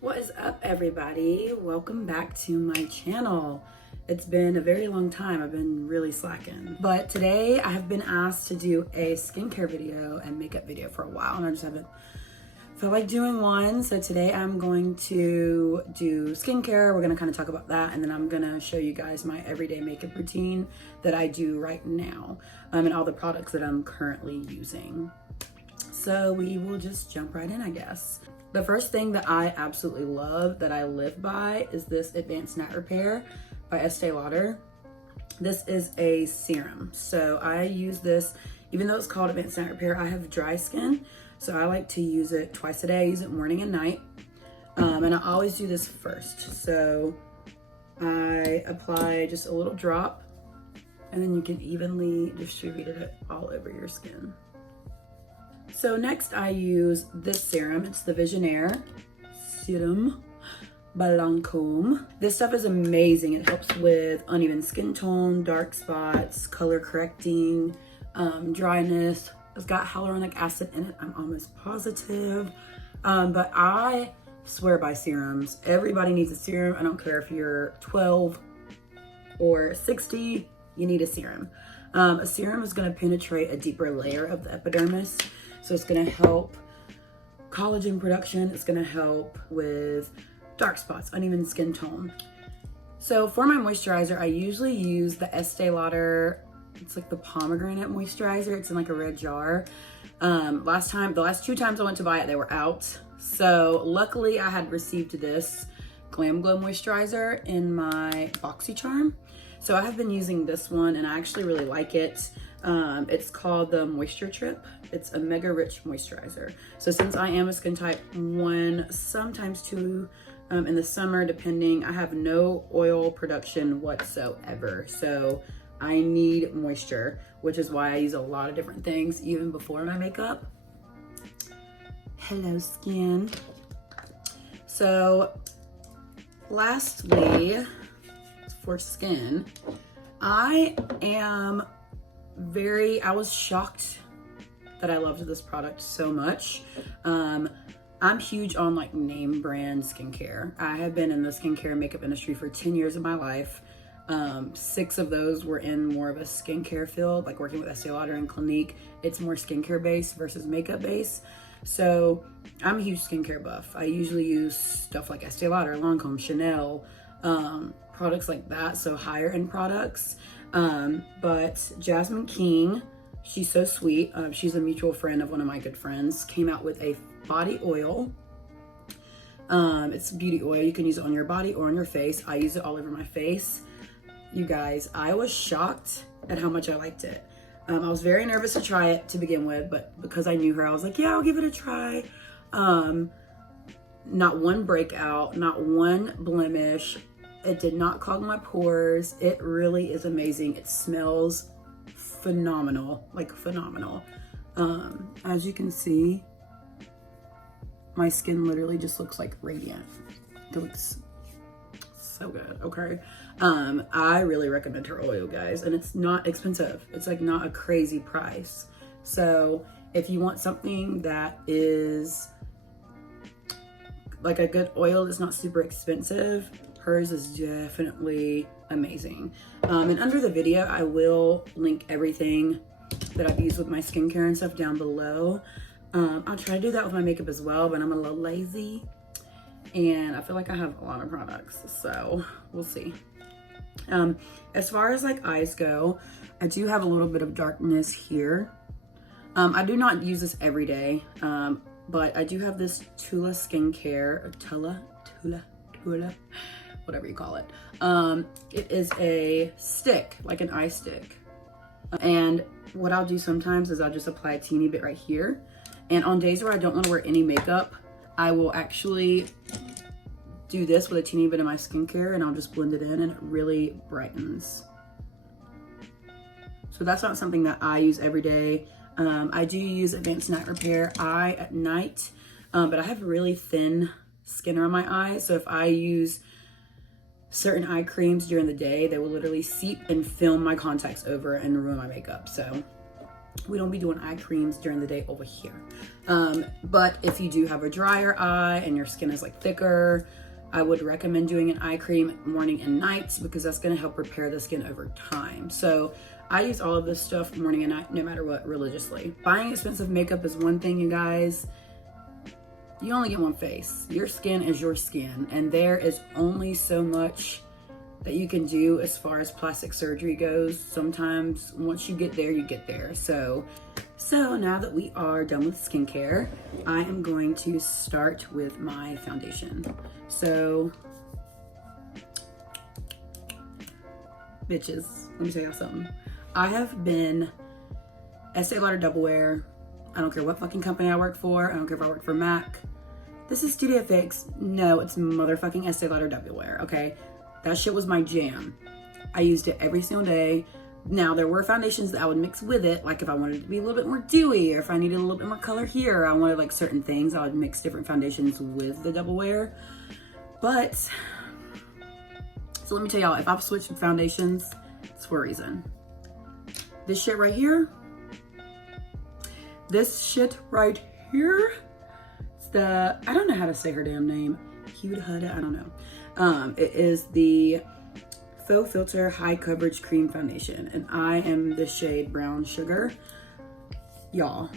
What is up, everybody? Welcome back to my channel. It's been a very long time. I've been really slacking, but today I have been asked to do a skincare video and makeup video for a while, and I just haven't felt like doing one. So today I'm going to do skincare. We're gonna kind of talk about that, and then I'm gonna show you guys my everyday makeup routine that I do right now, and all the products that I'm currently using. So we will just jump right in, I guess. The first thing that I absolutely love, that I live by, is this Advanced Night Repair by Estee Lauder. This is a serum. So I use this, even though it's called Advanced Night Repair, I have dry skin. So I like to use it twice a day. I use it morning and night. And I always do this first. So I apply just a little drop, and then you can evenly distribute it all over your skin. So next I use this serum. It's the Visionnaire Serum by Lancome. This stuff is amazing. It helps with uneven skin tone, dark spots, color correcting, dryness. It's got hyaluronic acid in it, I'm almost positive. But I swear by serums. Everybody needs a serum. I don't care if you're 12 or 60, you need a serum. A serum is gonna penetrate a deeper layer of the epidermis. So it's gonna help collagen production. It's gonna help with dark spots, uneven skin tone. So for my moisturizer, I usually use the Estee Lauder, it's like the pomegranate moisturizer. It's in like a red jar. The last two times I went to buy it, they were out. So luckily I had received this Glamglow Moisturizer in my BoxyCharm. So I have been using this one and I actually really like it. It's called the Moisturetrip. It's a mega rich moisturizer. So since I am a skin type 1, sometimes 2 in the summer, depending, I have no oil production whatsoever. So I need moisture, which is why I use a lot of different things even before my makeup. Hello, skin. So lastly, for skin, I was shocked that I loved this product so much. I'm huge on like name brand skincare. I have been in the skincare and makeup industry for 10 years of my life. 6 of those were in more of a skincare field, like working with Estee Lauder and Clinique. It's more skincare based versus makeup based. So I'm a huge skincare buff. I usually use stuff like Estee Lauder, Lancome, Chanel, products like that, so higher end products. But Jasmine King, she's so sweet. She's a mutual friend of one of my good friends, came out with a body oil. It's beauty oil. You can use it on your body or on your face. I use it all over my face. You guys, I was shocked at how much I liked it. I was very nervous to try it to begin with, but because I knew her, I was like, yeah, I'll give it a try. Not one breakout, not one blemish. It did not clog my pores. It really is amazing. It smells phenomenal, like phenomenal. As you can see, my skin literally just looks like radiant. It looks so good, okay? I really recommend her oil, guys, and it's not expensive. It's like not a crazy price. So if you want something that is like a good oil that's not super expensive, hers is definitely amazing. And under the video, I will link everything that I've used with my skincare and stuff down below. I'll try to do that with my makeup as well, but I'm a little lazy and I feel like I have a lot of products, so we'll see. As far as like eyes go, I do have a little bit of darkness here. I do not use this every day, but I do have this Tula skincare, or Tula, whatever you call it. It is a stick, like an eye stick. And what I'll do sometimes is I'll just apply a teeny bit right here. And on days where I don't want to wear any makeup, I will actually do this with a teeny bit of my skincare and I'll just blend it in and it really brightens. So that's not something that I use every day. I do use Advanced Night Repair eye at night, but I have really thin skin around my eyes. So if I use certain eye creams during the day, they will literally seep and film my contacts over and ruin my makeup. So we don't be doing eye creams during the day over here. But if you do have a drier eye and your skin is like thicker, I would recommend doing an eye cream morning and night because that's going to help repair the skin over time. So I use all of this stuff morning and night, no matter what, religiously. Buying expensive makeup is one thing, you guys. You only get one face. Your skin is your skin, and there is only so much that you can do as far as plastic surgery goes. Sometimes once you get there, you get there. So now that we are done with skincare, I am going to start with my foundation. So, bitches, let me tell y'all something. I have been Estee Lauder Double Wear. I don't care what fucking company I work for. I don't care if I work for MAC. This is Studio Fix. No, it's motherfucking Estee Lauder Double Wear, okay? That shit was my jam. I used it every single day. Now, there were foundations that I would mix with it, like if I wanted it to be a little bit more dewy, or if I needed a little bit more color here, I wanted like certain things, I would mix different foundations with the Double Wear. But, so let me tell y'all, if I've switched foundations, it's for a reason. This shit right here, it's the, I don't know how to say her damn name, Huda, I don't know. It is the Faux Filter High Coverage Cream Foundation, and I am the shade Brown Sugar. Y'all,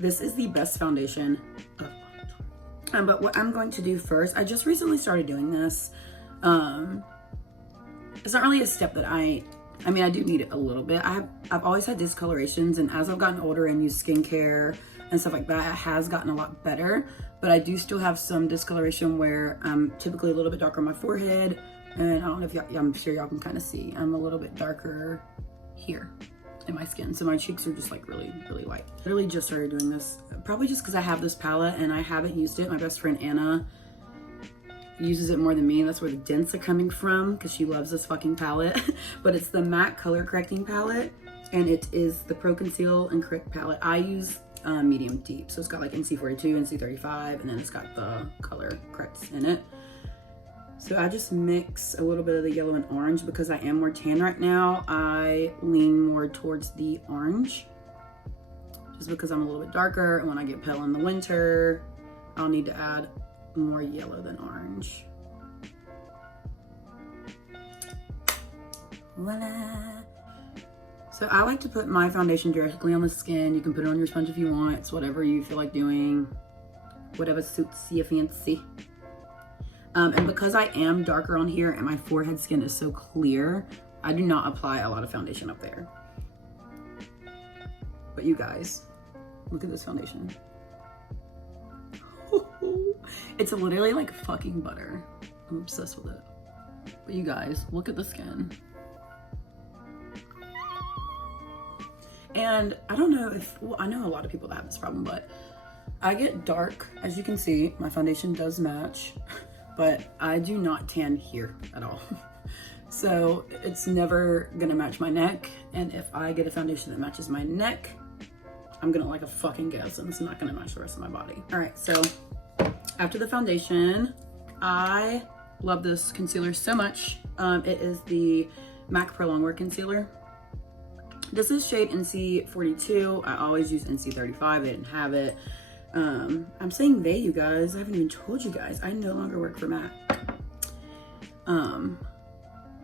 this is the best foundation of all time. But what I'm going to do first, I just recently started doing this. It's not really a step that I mean, I do need it a little bit. I've always had discolorations, and as I've gotten older and used skincare and stuff like that, it has gotten a lot better. But I do still have some discoloration where I'm typically a little bit darker on my forehead. And I don't know if y'all, I'm sure y'all can kind of see, I'm a little bit darker here in my skin. So my cheeks are just like really, really light. Literally just started doing this, probably just because I have this palette and I haven't used it. My best friend Anna uses it more than me, and that's where the dents are coming from, because she loves this fucking palette. But it's the MAC color correcting palette, and it is the Pro Conceal and Correct palette. I use medium deep, so it's got like NC42, NC35, and then it's got the color corrects in it. So I just mix a little bit of the yellow and orange because I am more tan right now. I lean more towards the orange just because I'm a little bit darker, and when I get pale in the winter, I'll need to add more yellow than orange. Voila. So I like to put my foundation directly on the skin. You can put it on your sponge if you want. It's whatever you feel like doing, whatever suits your fancy. And because I am darker on here and my forehead skin is so clear, I do not apply a lot of foundation up there. But you guys, look at this foundation. It's literally like fucking butter. I'm obsessed with it. But you guys, look at the skin. And I don't know if, well, I know a lot of people that have this problem, but I get dark. As you can see, my foundation does match, but I do not tan here at all. So it's never gonna match my neck. And if I get a foundation that matches my neck, I'm gonna like a fucking guess, and it's not gonna match the rest of my body. All right, so after the foundation, I love this concealer so much. It is the MAC ProLongwear concealer. This is shade NC42. I always use NC35. I didn't have it. I'm saying they, you guys. I haven't even told you guys. I no longer work for MAC.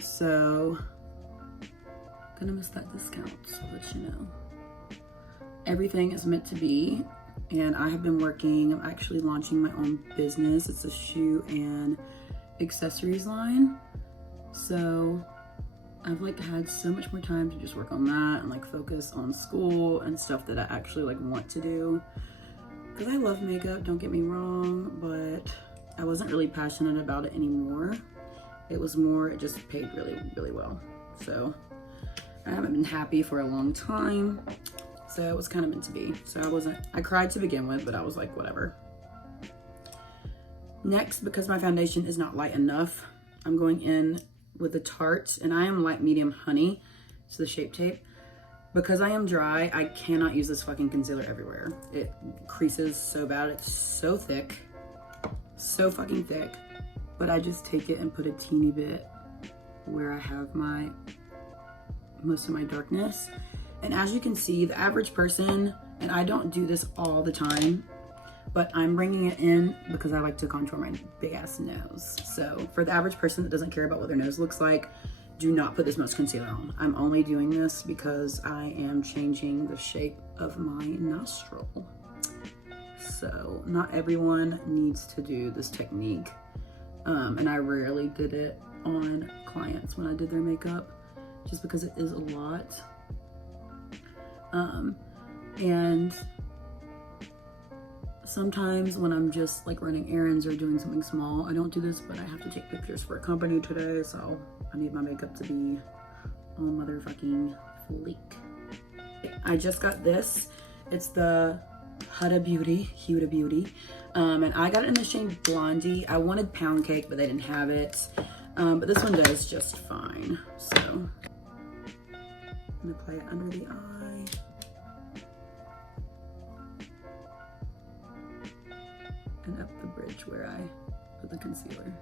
So gonna miss that discount, so that you know. Everything is meant to be, and I have been working. I'm actually launching my own business. It's a shoe and accessories line. So I've like had so much more time to just work on that and like focus on school and stuff that I actually like want to do. Because I love makeup, don't get me wrong, but I wasn't really passionate about it anymore. It was more, it just paid really, really well. So I haven't been happy for a long time. So it was kind of meant to be. So I cried to begin with, but I was like, whatever. Next, because my foundation is not light enough, I'm going in with the Tarte, and I am light medium honey. It's the Shape Tape. Because I am dry, I cannot use this fucking concealer everywhere. It creases so bad. It's so thick, so fucking thick. But I just take it and put a teeny bit where I have most of my darkness. And as you can see, the average person, and I don't do this all the time, but I'm bringing it in because I like to contour my big ass nose. So for the average person that doesn't care about what their nose looks like, do not put this much concealer on. I'm only doing this because I am changing the shape of my nostril. So not everyone needs to do this technique. And I rarely did it on clients when I did their makeup, just because it is a lot. And sometimes when I'm just like running errands or doing something small, I don't do this, but I have to take pictures for a company today, so I need my makeup to be all motherfucking fleek. I just got this. It's the Huda Beauty. And I got it in the shade Blondie. I wanted Pound Cake, but they didn't have it. But this one does just fine. So I'm gonna apply it under the eye. And up the bridge where I put the concealer.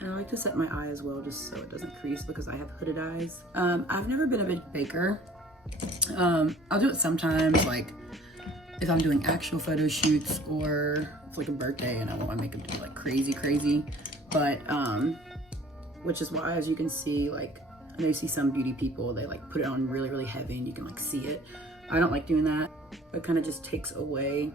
And I like to set my eye as well, just so it doesn't crease, because I have hooded eyes. I've never been a big baker. I'll do it sometimes, like if I'm doing actual photo shoots, or it's like a birthday and I want my makeup to be like crazy. But which is why, as you can see, like I know you see some beauty people, they like put it on really heavy and you can like see it. I don't like doing that. It kind of just takes away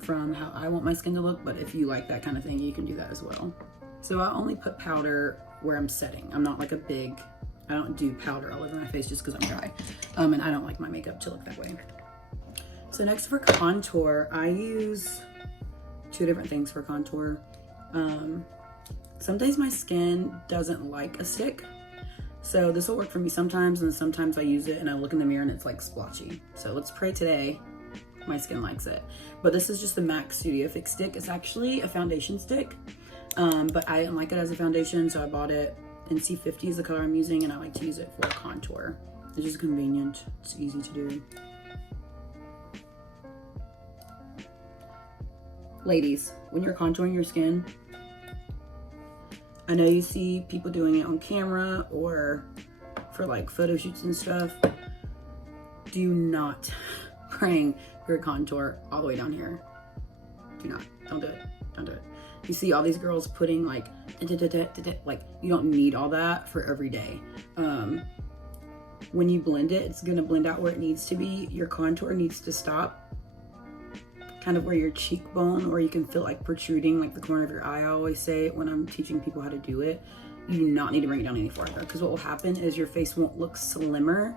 from how I want my skin to look, but if you like that kind of thing, you can do that as well. So I only put powder where I'm setting. I'm not like I don't do powder all over my face just because I'm dry. And I don't like my makeup to look that way. So next for contour, I use 2 different things for contour. Some days my skin doesn't like a stick. So this will work for me sometimes, and sometimes I use it and I look in the mirror and it's like splotchy. So let's pray today my skin likes it. But this is just the MAC Studio Fix stick. It's actually a foundation stick, but I didn't like it as a foundation, so I bought it in C50 is the color I'm using, and I like to use it for contour. It's just convenient. It's easy to do. Ladies, when you're contouring your skin, I know you see people doing it on camera or for like photo shoots and stuff. Do not bring your contour all the way down here. Do not. Don't do it. Don't do it. You see all these girls putting like you don't need all that for every day. When you blend it, it's gonna blend out where it needs to be. Your contour needs to stop kind of where your cheekbone, or you can feel like protruding like the corner of your eye. I always say when I'm teaching people how to do it, you do not need to bring it down any farther, because what will happen is your face won't look slimmer,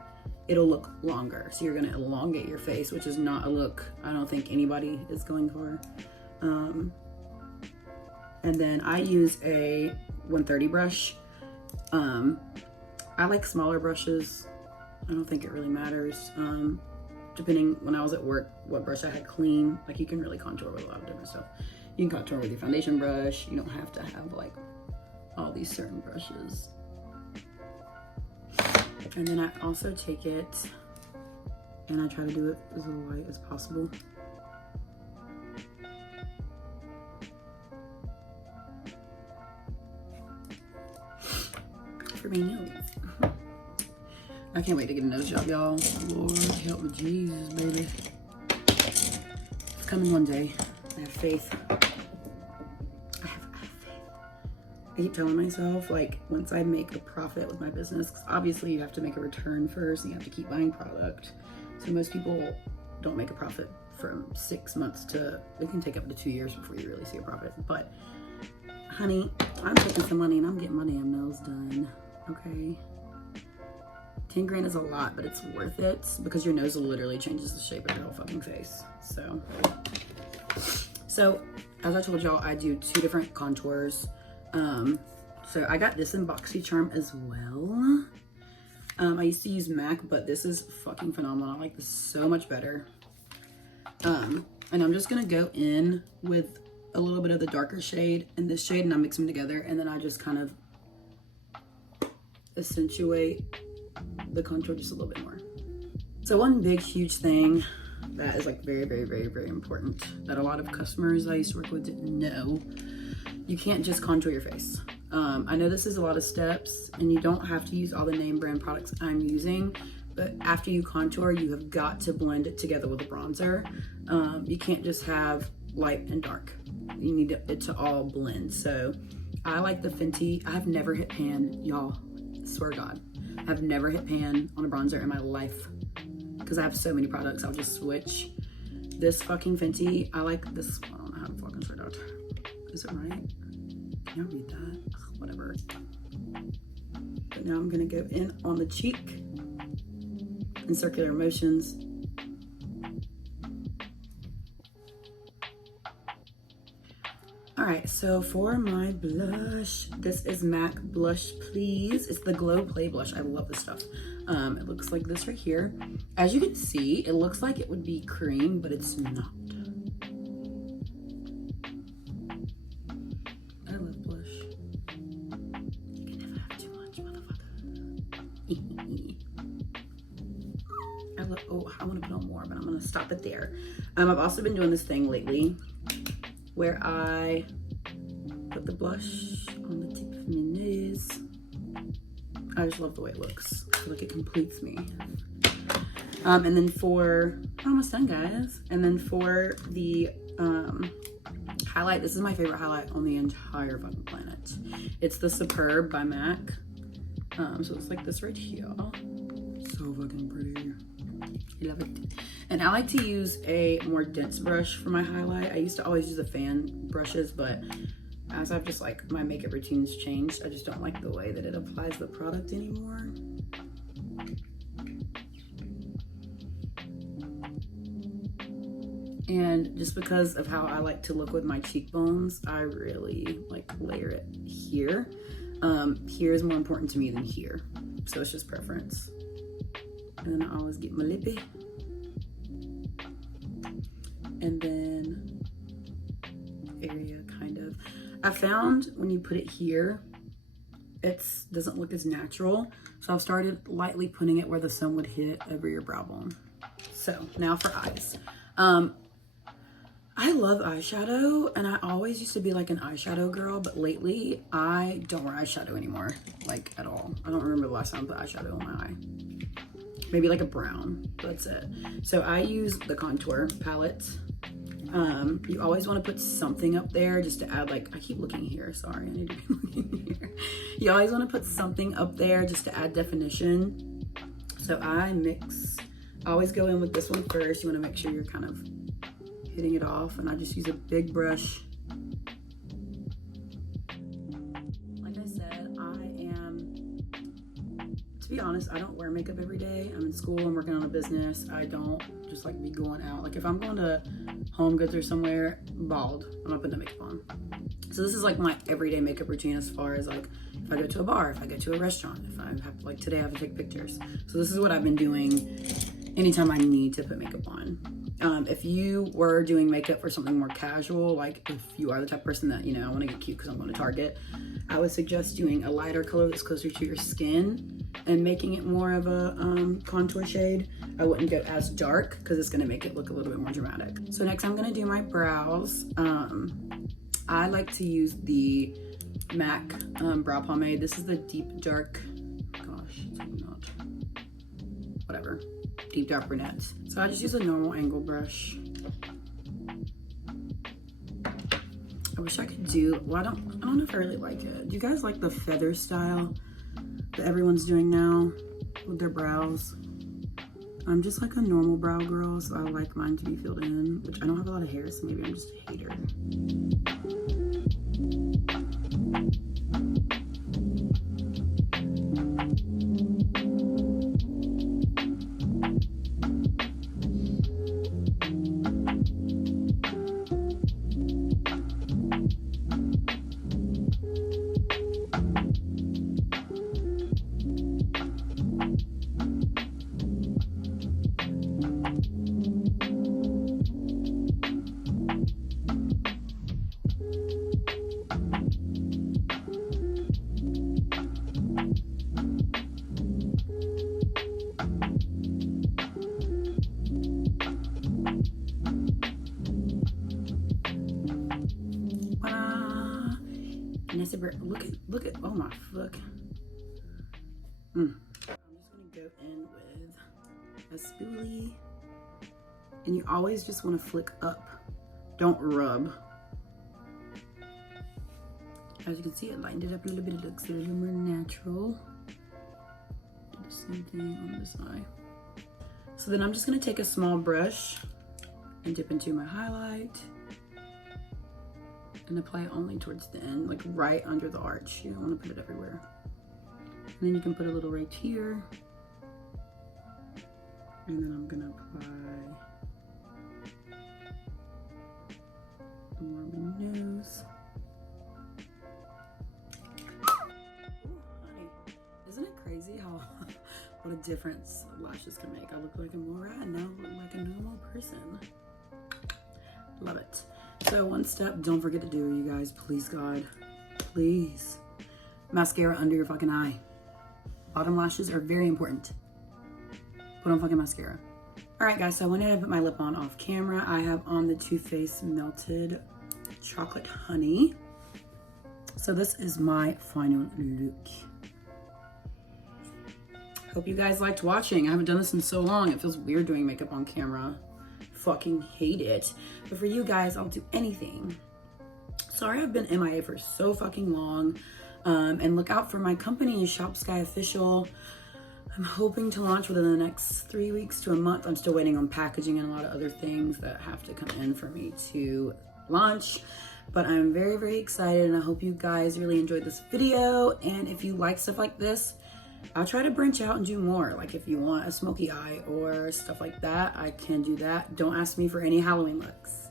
it'll look longer. So you're gonna elongate your face, which is not a look I don't think anybody is going for. And then I use a 130 brush. I like smaller brushes. I don't think it really matters. Depending, when I was at work, what brush I had clean, like you can really contour with a lot of different stuff. You can contour with your foundation brush. You don't have to have like all these certain brushes. And then I also take it and I try to do it as light as possible. For my nose. I can't wait to get a nose job, y'all. Lord help me, Jesus, baby. It's coming one day. I have faith. I have faith. I keep telling myself, like, once I make a profit with my business, because obviously you have to make a return first, and you have to keep buying product. So most people don't make a profit from 6 months to, it can take up to 2 years before you really see a profit. But honey, I'm taking some money and I'm getting my damn nails done, okay? 10 grand is a lot, but it's worth it because your nose literally changes the shape of your whole fucking face. So as I told y'all, I do 2 different contours. So I got this in BoxyCharm as well. I used to use MAC, but this is fucking phenomenal. I like this so much better. And I'm just gonna go in with a little bit of the darker shade and this shade, and I mix them together, and then I just kind of accentuate the contour just a little bit more. So one big huge thing that is like very important that a lot of customers I used to work with didn't know you can't just contour your face. I know this is a lot of steps and you don't have to use all the name brand products I'm using, but after you contour, you have got to blend it together with a bronzer. You can't just have light and dark. You need it to all blend. So I like the Fenty. I've never hit pan, y'all. Swear to God. I've never hit pan on a bronzer in my life because I have so many products. I'll just switch. This fucking Fenty, I like this. I don't know how to fucking start out. Is it right? Can I read that? Ugh, whatever. But now I'm gonna go in on the cheek in circular motions. All right, so for my blush, this is MAC Blush Please. It's the Glow Play Blush. I love this stuff. It looks like this right here. As you can see, it looks like it would be cream, but it's not. I love blush. You can never have too much, motherfucker. I want to put on more, but I'm gonna stop it there. I've also been doing this thing lately where I put the blush on the tip of my nose. I just love the way it looks. I feel like it completes me. And then for, almost done guys. And then for the highlight, this is my favorite highlight on the entire fucking planet. It's the Superb by MAC. So it's like this right here. So fucking pretty. I love it. And I like to use a more dense brush for my highlight. I used to always use the fan brushes, but as I've just like, my makeup routine's changed, I just don't like the way that it applies the product anymore. And just because of how I like to look with my cheekbones, I really like layer it here. Here is more important to me than here. So it's just preference. And then I always get my lippy. And then area kind of. I found when you put it here, it doesn't look as natural. So I've started lightly putting it where the sun would hit over your brow bone. So now for eyes. I love eyeshadow and I always used to be like an eyeshadow girl, but lately I don't wear eyeshadow anymore, like at all. I don't remember the last time I put eyeshadow on my eye. Maybe like a brown, that's it. So I use the contour palette. You always want to put something up there just to add, like, I keep looking here, sorry, I need to be looking here. You always want to put something up there just to add definition. So I always go in with this one first. You want to make sure you're kind of hitting it off, and I just use a big brush. Like I said, to be honest, I don't wear makeup every day. I'm in school, I'm working on a business. I don't just like be going out. Like if I'm going to Home Goods or somewhere, bald, I'm not putting the makeup on. So this is like my everyday makeup routine as far as like if I go to a bar, if I go to a restaurant, if I have to, like today I have to take pictures. So this is what I've been doing anytime I need to put makeup on. If you were doing makeup for something more casual, like if you are the type of person that, you know, I want to get cute because I'm going to Target, I would suggest doing a lighter color that's closer to your skin and making it more of a contour shade. I wouldn't go as dark because it's going to make it look a little bit more dramatic. So next I'm going to do my brows. I like to use the MAC brow pomade. This is the Deep Dark, gosh, it's not, whatever. Deep Dark Brunette. So I just use a normal angle brush. I wish I could do, well, I don't know if I really like it. Do you guys like the feather style that everyone's doing now with their brows? I'm just like a normal brow girl, so I like mine to be filled in, which I don't have a lot of hair, so maybe I'm just a hater. to look at, oh my fuck. I'm just gonna go in with a spoolie. And you always just want to flick up. Don't rub. As you can see, it lightened it up a little bit. It looks a little more natural. Do the same thing on this eye. So then I'm just gonna take a small brush and dip into my highlight and apply it only towards the end, like right under the arch. You don't want to put it everywhere. And then you can put a little right here. And then I'm gonna apply more on my nose. Isn't it crazy how what a difference lashes can make? I look like a mole rat and now I look like a normal person. Love it. So one step, don't forget to do, you guys, please God, please. Mascara under your fucking eye. Bottom lashes are very important. Put on fucking mascara. All right, guys, so I went ahead and put my lip on off camera. I have on the Too Faced Melted Chocolate Honey. So this is my final look. Hope you guys liked watching. I haven't done this in so long. It feels weird doing makeup on camera. Fucking hate it. But for you guys, I'll do anything. Sorry I've been MIA for so fucking long. And look out for my company, Shop Sky Official. I'm hoping to launch within the next 3 weeks to a month. I'm still waiting on packaging and a lot of other things that have to come in for me to launch. But I'm very, very excited and I hope you guys really enjoyed this video. And if you like stuff like this, I'll try to branch out and do more. Like if you want a smoky eye or stuff like that, I can do that. Don't ask me for any Halloween looks.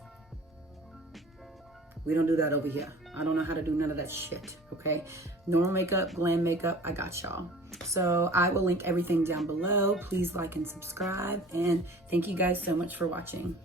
We don't do that over here. I don't know how to do none of that shit, okay? Normal makeup, glam makeup, I got y'all. So I will link everything down below. Please like and subscribe. And thank you guys so much for watching.